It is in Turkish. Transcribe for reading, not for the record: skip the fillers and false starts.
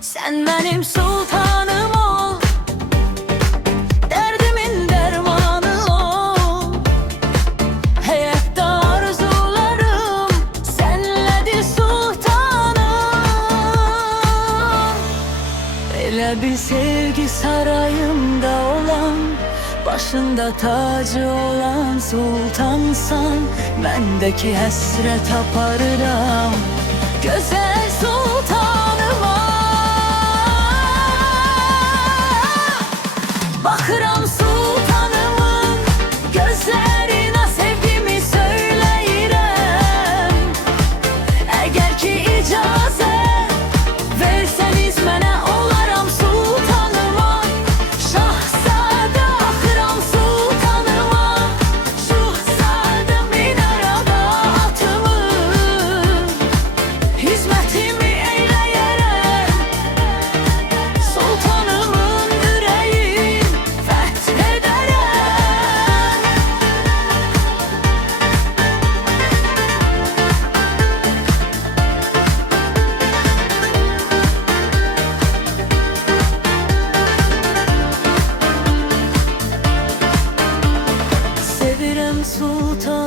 Sen benim sultanım ol, derdimin dermanı ol. Hayatta arzularım senledir sultanım. Elə bir sevgi sarayımda olan, başında tacı olan sultansan. Mendeki həsrət aparıram güzel sultanıma. Bakıram sultanımın gözlerine, sevgimi söyleyirəm. Eğer ki icazet verseniz mənə, olaram sultanıma şahzadə. Bakıram sultanıma şahzadə, min arada atımı hizmetimi eyləyərəm. Sultanımın yüreği fethederem. Sevirem sultan